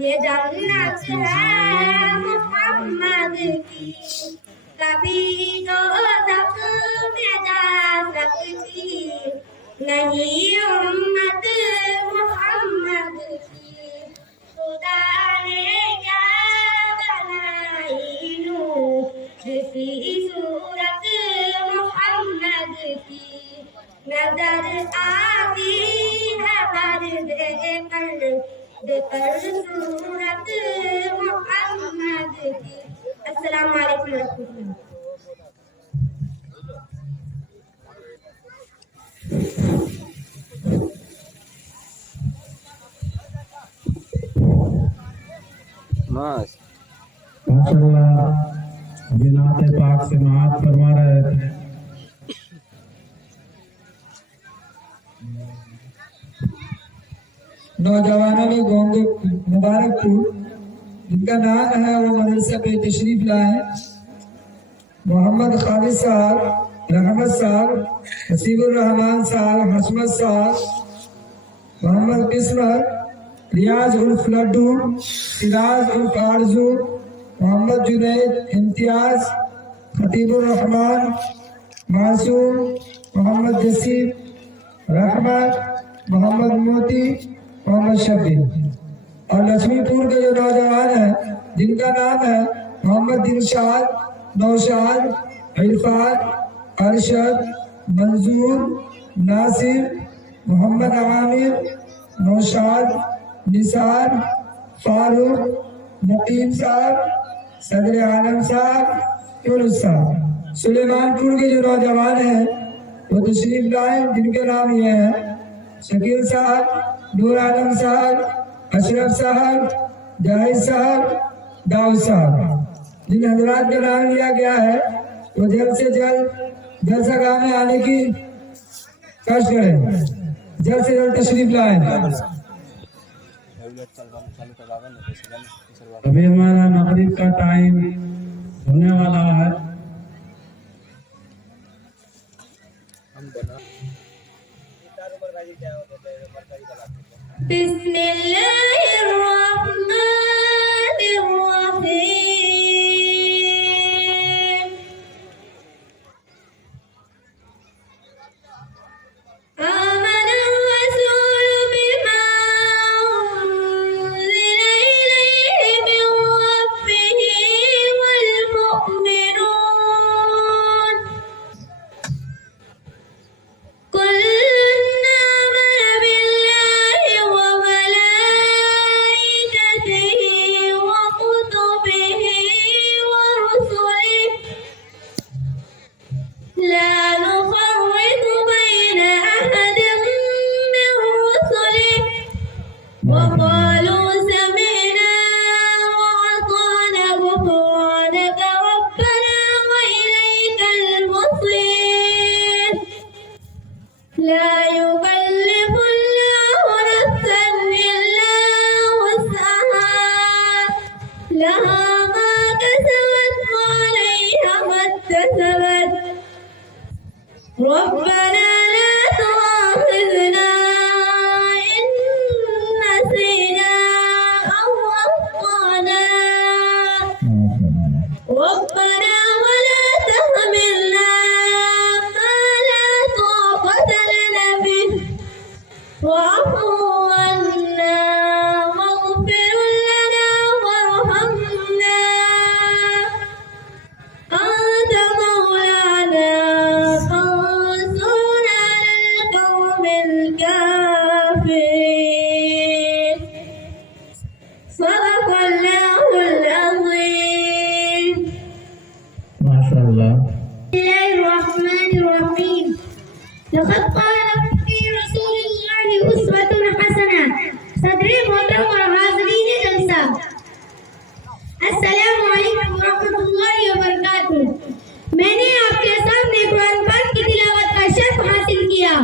یہ جنت ہے محمد کی، کبھی دوزخ میں جا سکتی نہیں امت محمد کی۔ خدا نے کیا بنائی نور کی صورت محمد کی، نظر آتی ہے پر صورت محمد کی۔ السلام علیکم ورحمۃ اللہ۔ ماشاءاللہ جنات پاک سے معاف فرما رہے تھے۔ نوجوانوں نے گونگ مبارک پور جن کا نام ہے وہ مدرسہ پہ تشریف لائے، محمد خالد صاحب، رحمت صاحب، حسیب الرحمان صاحب، حسمت صاحب، محمد قسمت، ریاض عرف لڈو، سراج عرف آرزو، محمد جنید، امتیاز، خطیب الرحمان، معصوم، محمد جسیم، رحمت، محمد موتی، محمد شفیع، اور لکشمی پور کے جو نوجوان ہیں جن کا نام ہے محمد دلشاد، نوشاد، عرفان، ارشد، منظور، ناصر، محمد عامر، نوشاد، نثار، فاروق، مقیم صاحب، صدر عالم صاحب، یونس صاحب۔ سلیمان پور کے جو نوجوان ہیں وہ تشریف لائے جن کے نام یہ ہیں شکیل صاحب، نور عالم صاحب، اشرف صاحب، جاہد صاحب، داؤد صاحب۔ جن حضرات کا نام لیا گیا ہے وہ جلد سے جلد جلسہ گاہ میں آنے کی کوشش کریں، جلد سے جلد تشریف لائیں۔ ابھی ہمارا مغرب کا ٹائم ہونے والا ہے۔ بسم اللہ الرحمن الرحیم۔ آمن الرسول بما أنزل إليه من ربه والمؤمنون وكتبه لقد كان في رسول الله أسوة حسنة. صدر محترم اور حاضرین جلسہ، السلام علیکم ورحمۃ اللہ وبرکاتہ. میں نے آپ کے سامنے قرآن پاک کی تلاوت کا شرف حاصل کیا.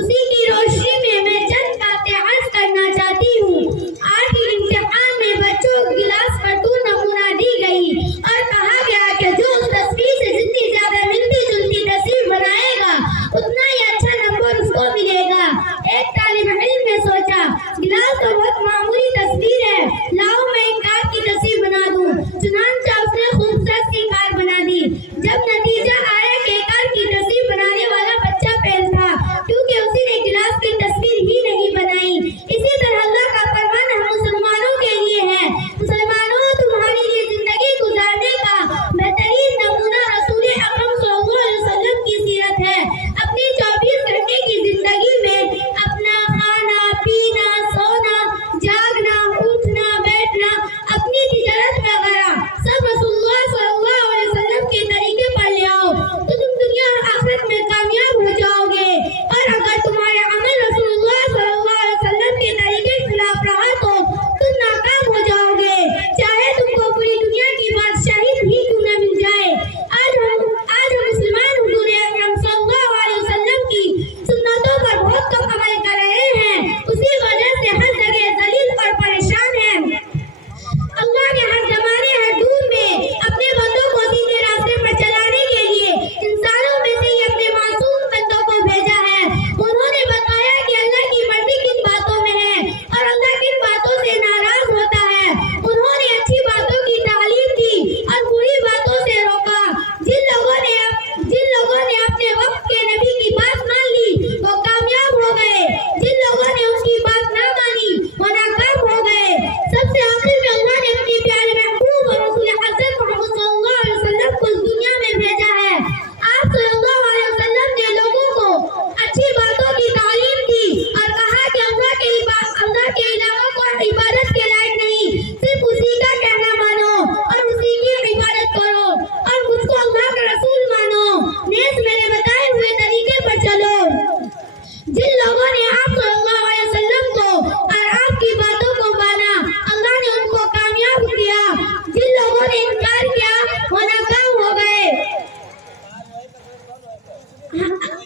اسی کی روشنی میں میں چند باتیں عرض کرنا چاہتی ہوں. آج کے امتحان میں بچوں کو گلاس پر دو نمونہ دی گئی اور کہا گیا کہ جو اس تصویر سے جتنی زیادہ ملتی جلتی تصویر بنائے گا اتنا ہی اچھا نمبر اس کو ملے گا. ایک طالب علم نے سوچا گلاس تو بہت معمولی تصویر ہے، لاؤ میں ایک کار کی تصویر بنا دوں. چنانچہ اس نے خوبصورت سی کار بنا دی. جب نتیجہ آیا کہ کار کی تصویر بنانے والا بچہ فیل تھا کیونکہ اسی نے گلاس کی تصویر ہی نہیں بنائی. اسی طرح اللہ کا فرمان ہم مسلمانوں کے لیے ہے. مسلمانوں، تمہاری لیے زندگی گزارنے کا بہترین نمونہ رسول اکرم صلی اللہ علیہ وسلم کی سیرت ہے. اپنی 24 گھنٹے کی زندگی میں اپنا کھانا پینا، سونا، جاگنا، اٹھنا، بیٹھنا، اپنی تجارت وغیرہ سب رسول اللہ صلی اللہ علیہ وسلم کے طریقے پر لے آؤ تو تم دنیا اور آخرت میں کامیاب ہو جاؤ گے. اور اگر تمہارے عمل رسول اللہ صلی اللہ علیہ وسلم کے طریقے کے خلاف رہا تو تم ناکام ہو جاؤ گے، چاہے تم کو پوری دنیا کی بادشاہی بھی کیوں نہ مل جائے. آج ہم مسلمان حضور اکرم صلی اللہ علیہ وسلم کی سنتوں پر بہت کم عمل کر رہے ہیں. اسی وجہ سے ہر جگہ ذلیل اور پریشان ہیں. اللہ نے ہر زمانے ہر دور میں اپنے بندوں کو سیدھے راستے پر چلانے کے لیے انسانوں میں سے ہی اپنے معصوم بندوں کو بھیجا ہے. انہوں نے بتایا کہ اللہ کی مرضی کن باتوں میں ہے اور اللہ کن باتوں سے ناراض ہوتا ہے. انہوں نے اچھی باتوں کی تعلیم دی اور بری باتوں سے روکا. جن لوگوں نے اپنے وقت کے نبی کی بات مان لی وہ کامیاب ہو گئے. جن لوگوں نے اس کی بات نہ مانی وہ ناکام ہو گئے. سب سے آخر میں اللہ نے اپنی پیارے محبوب اور رسول حضرت محمد صلی اللہ علیہ وسلم کو اس دنیا میں بھیجا ہے. آپ صلی اللہ علیہ وسلم نے لوگوں کو اچھی باتوں کی تعلیم دی اور کہا کہ اللہ کے علاوہ کوئی عبادت کے لائق نہیں، صرف اسی کا کہنا مانو اور اسی کی عبادت کرو اور مجھ کو اللہ کا رسول مانو، نیز میرے بتائے ہوئے طریقے پر چلو. جن لوگوں نے آپ صلی اللہ علیہ وسلم کو اور آپ کی باتوں کو مانا اللہ نے ان کو کامیاب کیا. جن لوگوں نے انکار کیا وہ ناکام ہو گئے.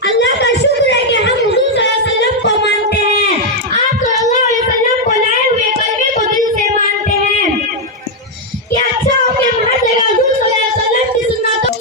اللہ کا شکر ہے کہ ہم حضور صلی اللہ علیہ وسلم کو مانتے ہیں. آپ صلی اللہ علیہ وسلم کو لائے ہوئے کلمے کو دل سے مانتے ہیں. کیا اچھا ہو کہ ہر جگہ حضور صلی اللہ علیہ وسلم کی سنتوں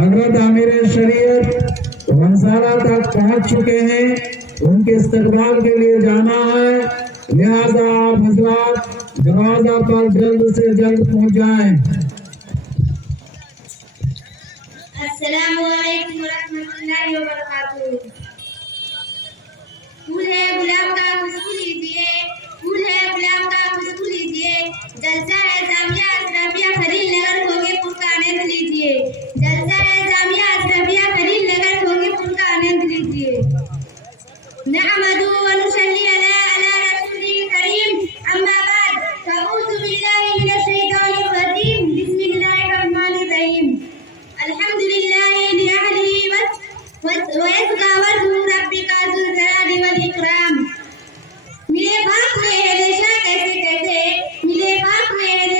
حضرت امیر شریعت منصارہ تک پہنچ چکے ہیں. ان کے استقبال کے لیے جانا ہے، لہذا آپ حضرات دروازہ پر جلد سے جلد پہنچ جائیں. السلام علیکم ورحمۃ اللہ وبرکاتہ. پھول ہے گلاب کا خوشبو لیجیے، پھول ہے گلاب کا خوشبو لیجیے. جلسہ ہے جامعہ اسلامیہ خلیل نگر کھوگے پور کا آنند لیجیے. جلسہ ہے جامعہ اسلامیہ خلیل نگر کھوگے پور کا آنند لیجیے. نحمد و نصلی علی رسول کریم، اما بعد فاعوذ باللہ من الشیطان الرجیم، بسم اللہ الرحمن الرحیم. الحمد للہ لأہلہ ویسکا وجہ ربک ذو الجلال والاکرام. میرے باپ نے ہمیشہ کیسے ملے باپ نے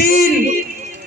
3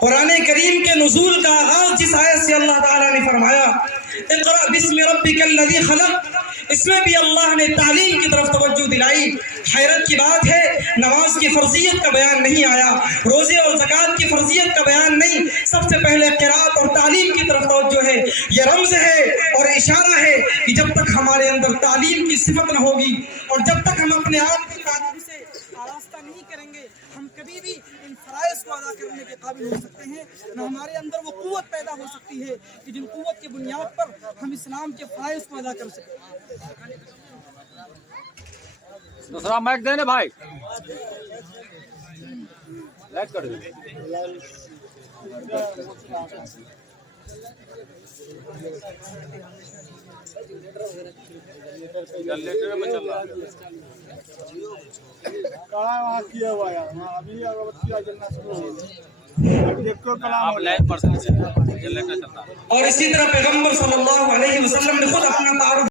قرآن کریم کے نزول کا آغاز جس آیت سے اللہ تعالیٰ نے فرمایا اقرأ بسم ربک الذی خلق، اس میں بھی اللہ نے تعلیم کی طرف توجہ دلائی۔ حیرت کی بات ہے نماز کی فرضیت کا بیان نہیں آیا، روزے اور زکوٰۃ کی فرضیت کا بیان نہیں، سب سے پہلے قرات اور تعلیم کی طرف توجہ ہے۔ یہ رمز ہے اور اشارہ ہے کہ جب تک ہمارے اندر تعلیم کی صفت نہ ہوگی اور جب تک ہم اپنے آپ کو تعلیم سے آراستہ نہیں کریں گے، ہم کبھی بھی ان فرائض کو ادا کرنے کے قابل ہو سکتے ہیں، نہ ہمارے اندر وہ قوت پیدا ہو سکتی ہے کہ جن قوت کی بنیاد پر ہم اسلام کے فرائض کو ادا کر سکیں۔ دوسرا مائک دینے بھائی لائٹ کر دیں۔ اور اسی طرح پیغمبر صلی اللہ علیہ وسلم نے خود اپنا تعارف